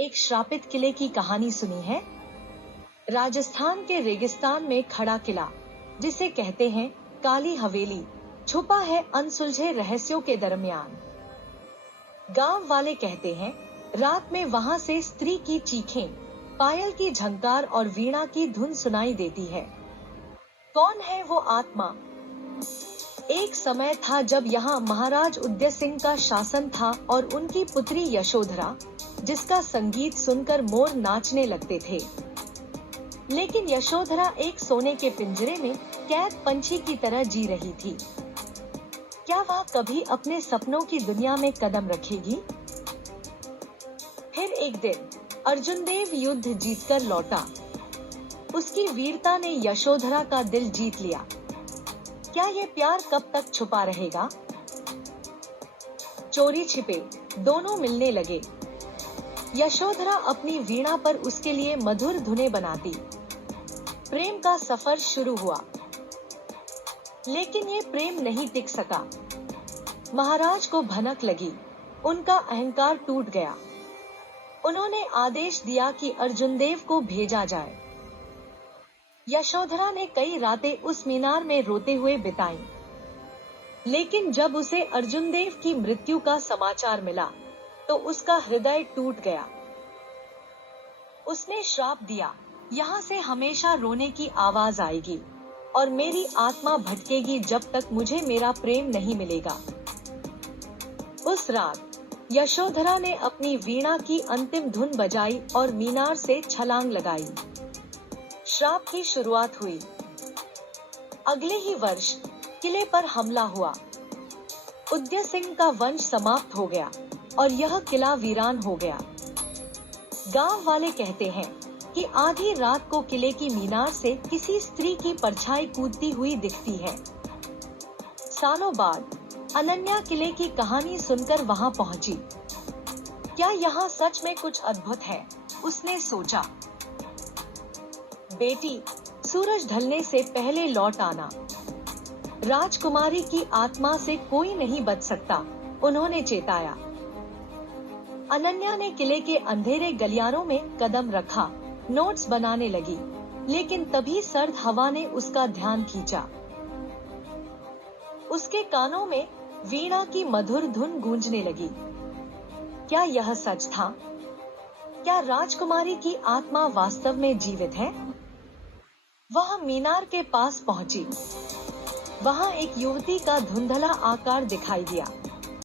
एक श्रापित किले की कहानी सुनी है? राजस्थान के रेगिस्तान में खड़ा किला, जिसे कहते हैं काली हवेली, छुपा है अनसुलझे रहस्यों के दरमियान। गांव वाले कहते हैं रात में वहां से स्त्री की चीखें, पायल की झंकार और वीणा की धुन सुनाई देती है। कौन है वो आत्मा? एक समय था जब यहाँ महाराज उदय सिंह का शासन था और उनकी पुत्री यशोधरा, जिसका संगीत सुनकर मोर नाचने लगते थे। लेकिन यशोधरा एक सोने के पिंजरे में कैद पंछी की तरह जी रही थी। क्या वह कभी अपने सपनों की दुनिया में कदम रखेगी? फिर एक दिन अर्जुन देव युद्ध जीतकर लौटा। उसकी वीरता ने यशोधरा का दिल जीत लिया। क्या ये प्यार कब तक छुपा रहेगा? चोरी छिपे दोनों मिलने लगे। यशोधरा अपनी वीणा पर उसके लिए मधुर धुनें बनाती। प्रेम का सफर शुरू हुआ। लेकिन ये प्रेम नहीं टिक सका। महाराज को भनक लगी, उनका अहंकार टूट गया। उन्होंने आदेश दिया कि अर्जुन देव को भेजा जाए। यशोधरा ने कई रातें उस मीनार में रोते हुए बिताईं। लेकिन जब उसे अर्जुन देव की मृत्यु का समाचार मिला, तो उसका हृदय टूट गया। उसने श्राप दिया, यहाँ से हमेशा रोने की आवाज आएगी और मेरी आत्मा भटकेगी जब तक मुझे मेरा प्रेम नहीं मिलेगा। उस रात यशोधरा ने अपनी वीणा की अंतिम धुन बजाई और मीनार से छलांग लगाई। श्राप की शुरुआत हुई। अगले ही वर्ष किले पर हमला हुआ। उदय सिंह का वंश समाप्त हो गया और यह किला वीरान हो गया। गांव वाले कहते हैं कि आधी रात को किले की मीनार से किसी स्त्री की परछाई कूदती हुई दिखती है। सालों बाद अनन्या किले की कहानी सुनकर वहां पहुंची। क्या यहाँ सच में कुछ अद्भुत है? उसने सोचा। बेटी, सूरज ढलने से पहले लौट आना। राजकुमारी की आत्मा से कोई नहीं बच सकता, उन्होंने चेताया। अनन्या ने किले के अंधेरे गलियारों में कदम रखा, नोट्स बनाने लगी। लेकिन तभी सर्द हवा ने उसका ध्यान खींचा। उसके कानों में वीणा की मधुर धुन गूंजने लगी। क्या यह सच था? क्या राजकुमारी की आत्मा वास्तव में जीवित है? वह मीनार के पास पहुंची। वहां एक युवती का धुंधला आकार दिखाई दिया।